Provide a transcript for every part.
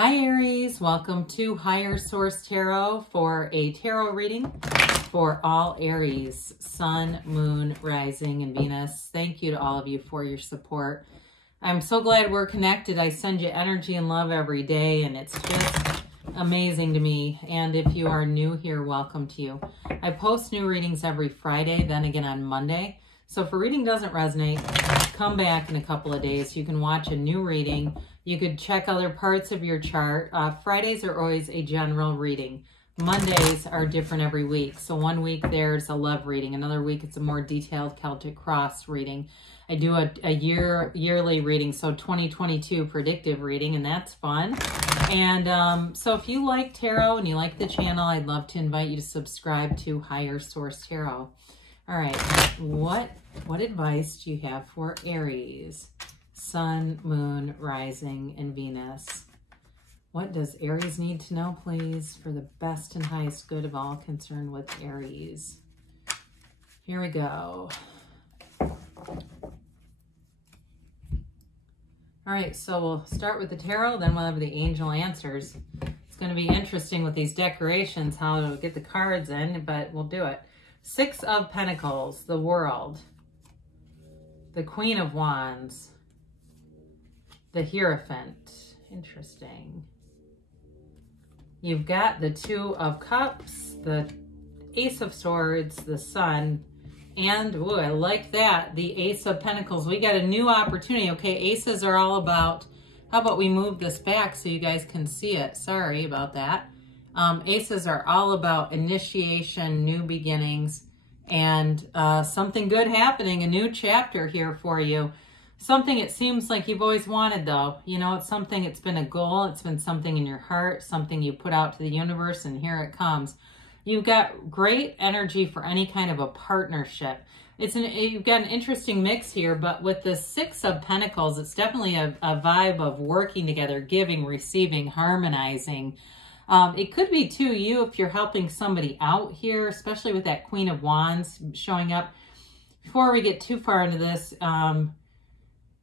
Hi Aries, welcome to Higher Source Tarot for a tarot reading for all Aries, Sun, Moon, Rising, and Venus. Thank you to all of you for your support. I'm so glad we're connected. I send you energy and love every day, and it's just amazing to me. And if you are new here, welcome to you. I post new readings every Friday, then again on Monday. So if a reading doesn't resonate, come back in a couple of days. You can watch a new reading. You could check other parts of your chart. Fridays are always a general reading. Mondays are different every week. So one week there's a love reading. Another week it's a more detailed Celtic cross reading. I do a yearly reading, so 2022 predictive reading, and that's fun. And so if you like tarot and you like the channel, I'd love to invite you to subscribe to Higher Source Tarot. All right, what advice do you have for Aries? Sun, Moon, Rising, and Venus. What does Aries need to know, please, for the best and highest good of all concerned with Aries? Here we go. All right, so we'll start with the tarot, then we'll have the angel answers. It's going to be interesting with these decorations, how to get the cards in, but we'll do it. Six of Pentacles, the World, the Queen of Wands, the Hierophant. Interesting. You've got the Two of Cups, the Ace of Swords, the Sun, and, ooh, I like that, the Ace of Pentacles. We got a new opportunity. Okay, aces are all about, how about we move this back so you guys can see it? Sorry about that. Aces are all about initiation, new beginnings, and something good happening, a new chapter here for you. Something it seems like you've always wanted, though. You know, it's something, it's been a goal, it's been something in your heart, something you put out to the universe, and here it comes. You've got great energy for any kind of a partnership. You've got an interesting mix here, but with the Six of Pentacles, it's definitely a vibe of working together, giving, receiving, harmonizing. It could be, too, you, if you're helping somebody out here, especially with that Queen of Wands showing up. Before we get too far into this,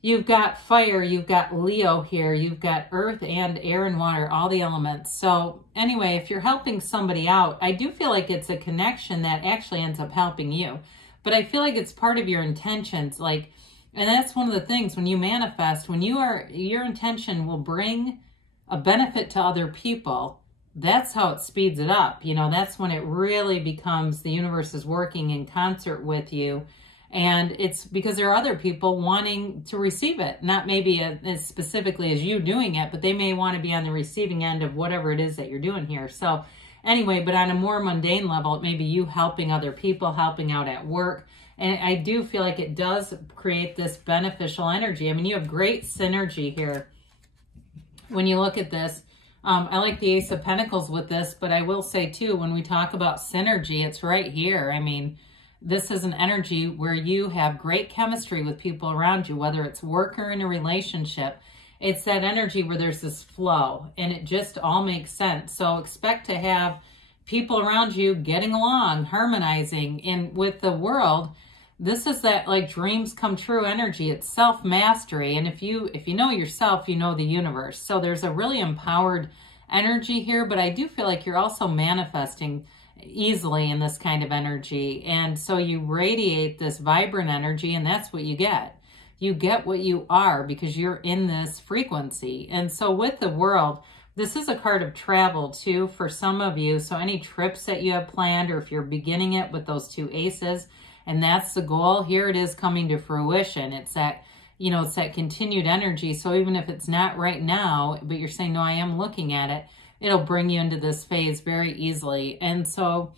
you've got fire, you've got Leo here, you've got earth and air and water, all the elements. So anyway, if you're helping somebody out, I do feel like it's a connection that actually ends up helping you. But I feel like it's part of your intentions. And that's one of the things when you manifest, when your intention will bring a benefit to other people. That's how it speeds it up. You know, that's when it really becomes the universe is working in concert with you. And it's because there are other people wanting to receive it, not maybe as specifically as you doing it, but they may want to be on the receiving end of whatever it is that you're doing here. So anyway, but on a more mundane level, it may be you helping other people, helping out at work. And I do feel like it does create this beneficial energy. I mean, you have great synergy here when you look at this. I like the Ace of Pentacles with this, but I will say too, when we talk about synergy, it's right here. I mean, this is an energy where you have great chemistry with people around you, whether it's work or in a relationship. It's that energy where there's this flow and it just all makes sense. So expect to have people around you getting along, harmonizing. And with the World, this is that like dreams come true energy. It's self-mastery. And if you know yourself, you know the universe. So there's a really empowered energy here, but I do feel like you're also manifesting easily in this kind of energy. And so you radiate this vibrant energy, and that's what you get. You get what you are because you're in this frequency. And so with the World, this is a card of travel too for some of you. So any trips that you have planned, or if you're beginning it with those two aces, and that's the goal, here it is coming to fruition. It's that, you know, it's that continued energy. So even if it's not right now, but you're saying, no, I am looking at it, it'll bring you into this phase very easily. And so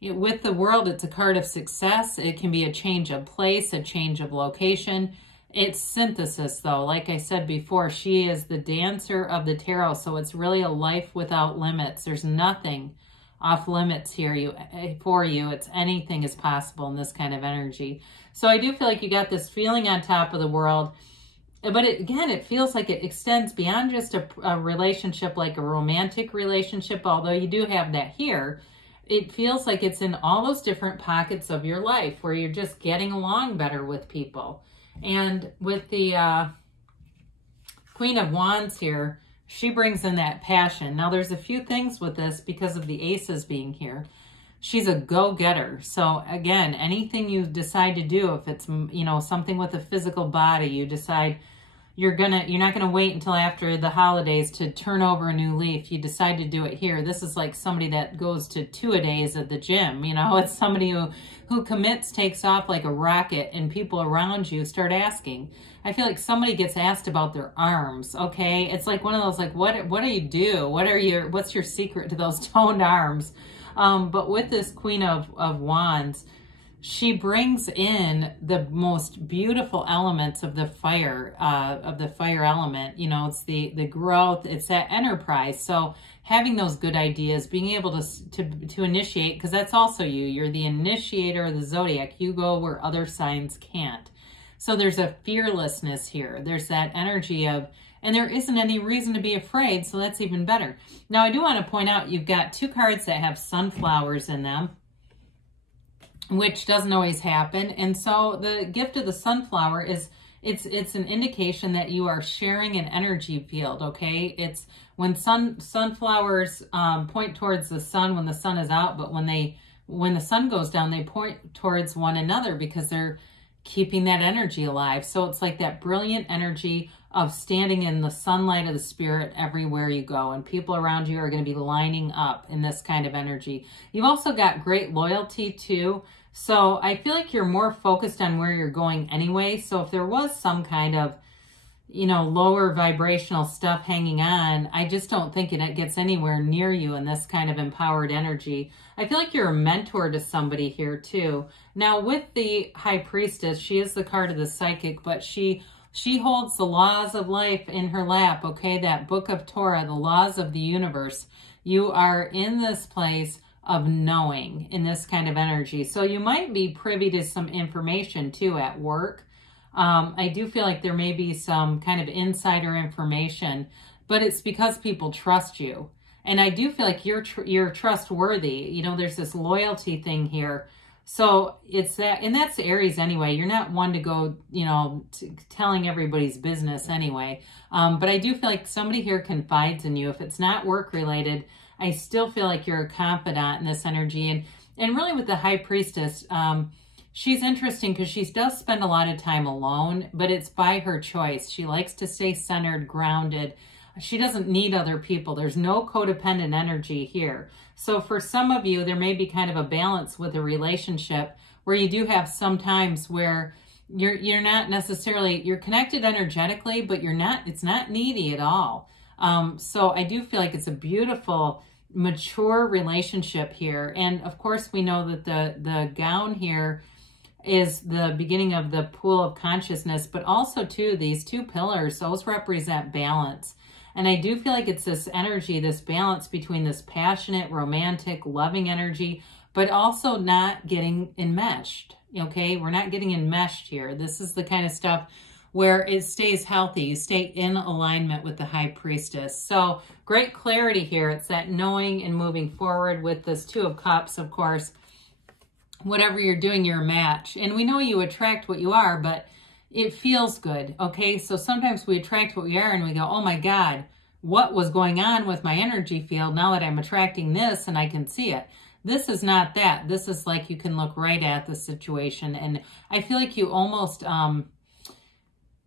with the World, it's a card of success. It can be a change of place, a change of location. It's synthesis, though. Like I said before, she is the dancer of the tarot. So it's really a life without limits. There's nothing off limits here for you. It's anything is possible in this kind of energy. So I do feel like you got this feeling on top of the World. But again, it feels like it extends beyond just a relationship, like a romantic relationship, although you do have that here. It feels like it's in all those different pockets of your life where you're just getting along better with people. And with the Queen of Wands here, she brings in that passion. Now, there's a few things with this because of the aces being here. She's a go-getter. So again, anything you decide to do, if it's, you know, something with a physical body, you decide you're not gonna wait until after the holidays to turn over a new leaf. You decide to do it here. This is like somebody that goes to 2-a-days at the gym. You know, it's somebody who commits, takes off like a rocket, and people around you start asking. I feel like somebody gets asked about their arms. Okay, it's like one of those, like, what do you do? What's your secret to those toned arms? But with this Queen of Wands, she brings in the most beautiful elements of the fire element. You know, it's the growth, it's that enterprise. So having those good ideas, being able to initiate, because that's also you. You're the initiator of the zodiac. You go where other signs can't. So there's a fearlessness here. There's that energy of, and there isn't any reason to be afraid, so that's even better. Now, I do want to point out, you've got 2 cards that have sunflowers in them, which doesn't always happen. And so the gift of the sunflower is, it's an indication that you are sharing an energy field, okay? It's when sunflowers point towards the sun when the sun is out, but when the sun goes down, they point towards one another because they're keeping that energy alive. So it's like that brilliant energy of standing in the sunlight of the spirit everywhere you go, and people around you are going to be lining up in this kind of energy. You've also got great loyalty too. So I feel like you're more focused on where you're going anyway. So if there was some kind of, you know, lower vibrational stuff hanging on, I just don't think it gets anywhere near you in this kind of empowered energy. I feel like you're a mentor to somebody here too. Now with the High Priestess, she is the card of the psychic, but she holds the laws of life in her lap, okay? That book of Torah, the laws of the universe. You are in this place of knowing in this kind of energy. So you might be privy to some information too at work. I do feel like there may be some kind of insider information, but it's because people trust you. And I do feel like you're trustworthy. You know, there's this loyalty thing here. So it's that, and that's Aries anyway. You're not one to go, you know, telling everybody's business anyway. But I do feel like somebody here confides in you. If it's not work related, I still feel like you're a confidant in this energy. And really with the High Priestess, she's interesting because she does spend a lot of time alone, but it's by her choice. She likes to stay centered, grounded. She doesn't need other people. There's no codependent energy here. So for some of you, there may be kind of a balance with a relationship where you do have some times where you're not necessarily, you're connected energetically, but it's not needy at all. So I do feel like it's a beautiful, mature relationship here. And of course, we know that the gown here is the beginning of the pool of consciousness, but also too, these 2 pillars, those represent balance. And I do feel like it's this energy, this balance between this passionate, romantic, loving energy, but also not getting enmeshed, okay? We're not getting enmeshed here. This is the kind of stuff where it stays healthy. You stay in alignment with the High Priestess. So great clarity here. It's that knowing and moving forward with this 2 of Cups, of course. Whatever you're doing, you're a match. And we know you attract what you are, but it feels good, okay? So sometimes we attract what we are and we go, oh my God, what was going on with my energy field now that I'm attracting this and I can see it? This is not that. This is like you can look right at the situation. And I feel like you almost,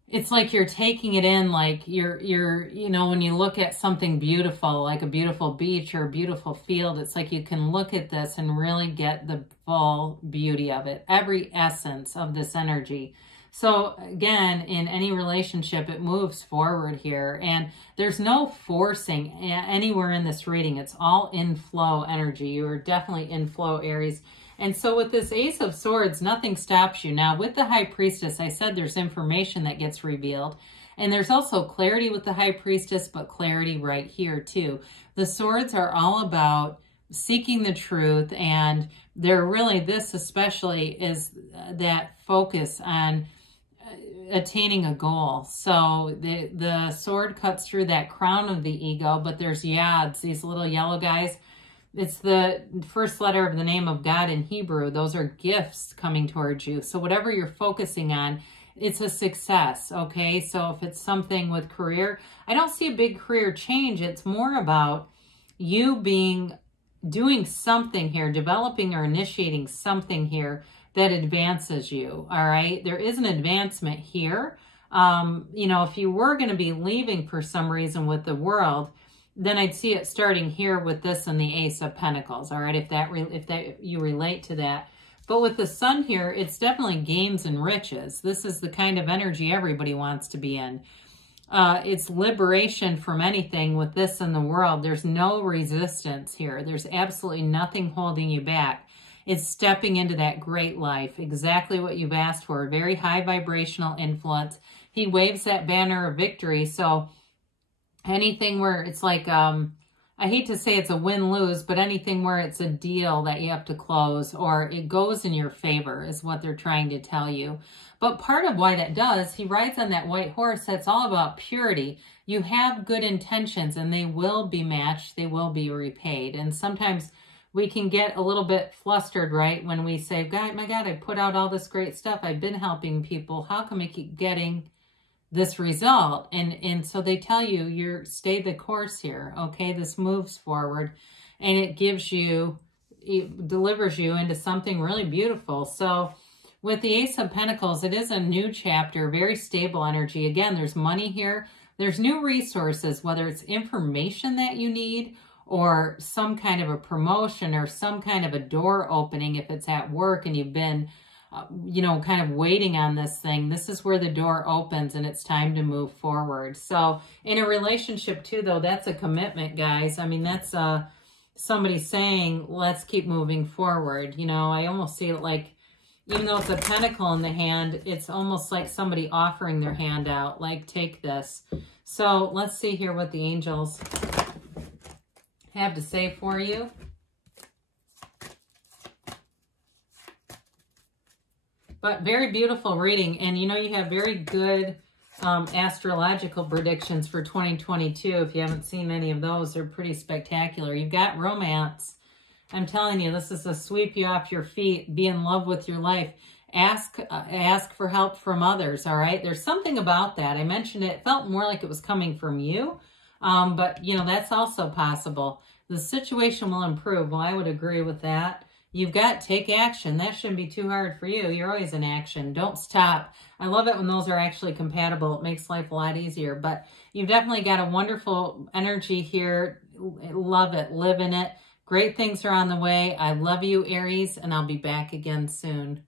it's like you're taking it in, like you're, you know, when you look at something beautiful, like a beautiful beach or a beautiful field, it's like you can look at this and really get the full beauty of it, every essence of this energy. So again, in any relationship, it moves forward here, and there's no forcing anywhere in this reading. It's all in flow energy. You are definitely in flow, Aries. And so with this Ace of Swords, nothing stops you. Now with the High Priestess, I said there's information that gets revealed, and there's also clarity with the High Priestess, but clarity right here too. The swords are all about seeking the truth, and they're really, this especially is that focus on attaining a goal. So the sword cuts through that crown of the ego, but there's yads, these little yellow guys. It's the first letter of the name of God in Hebrew. Those are gifts coming towards you. So whatever you're focusing on, it's a success, okay? So if it's something with career, I don't see a big career change. It's more about you doing something here, developing or initiating something here that advances you, all right? There is an advancement here. You know, if you were going to be leaving for some reason with the World, then I'd see it starting here with this and the Ace of Pentacles, all right, if you relate to that. But with the Sun here, it's definitely gains and riches. This is the kind of energy everybody wants to be in. It's liberation from anything with this and the World. There's no resistance here. There's absolutely nothing holding you back. It's stepping into that great life, exactly what you've asked for, very high vibrational influence. He waves that banner of victory, so anything where it's like, I hate to say it's a win-lose, but anything where it's a deal that you have to close or it goes in your favor is what they're trying to tell you. But part of why that does, he rides on that white horse, that's all about purity. You have good intentions and they will be matched, they will be repaid. And sometimes we can get a little bit flustered, right, when we say, God, my God, I put out all this great stuff. I've been helping people. How come I keep getting this result? And so they tell you, you're stay the course here, okay? This moves forward and it delivers you into something really beautiful. So with the Ace of Pentacles, it is a new chapter, very stable energy. Again, there's money here. There's new resources, whether it's information that you need or some kind of a promotion or some kind of a door opening if it's at work and you've been you know, kind of waiting on this thing. This is where the door opens and it's time to move forward. So in a relationship too, though, that's a commitment, guys. I mean, that's somebody saying, let's keep moving forward. You know, I almost see it like, even though it's a pentacle in the hand, it's almost like somebody offering their hand out, like, take this. So let's see here what the angels have to say for you. But very beautiful reading. And you know, you have very good astrological predictions for 2022. If you haven't seen any of those, they're pretty spectacular. You've got romance. I'm telling you, this is to sweep you off your feet. Be in love with your life. Ask for help from others, all right? There's something about that. I mentioned it felt more like it was coming from you. But, you know, that's also possible. The situation will improve. Well, I would agree with that. You've got take action. That shouldn't be too hard for you. You're always in action. Don't stop. I love it when those are actually compatible. It makes life a lot easier. But you've definitely got a wonderful energy here. Love it. Live in it. Great things are on the way. I love you, Aries, and I'll be back again soon.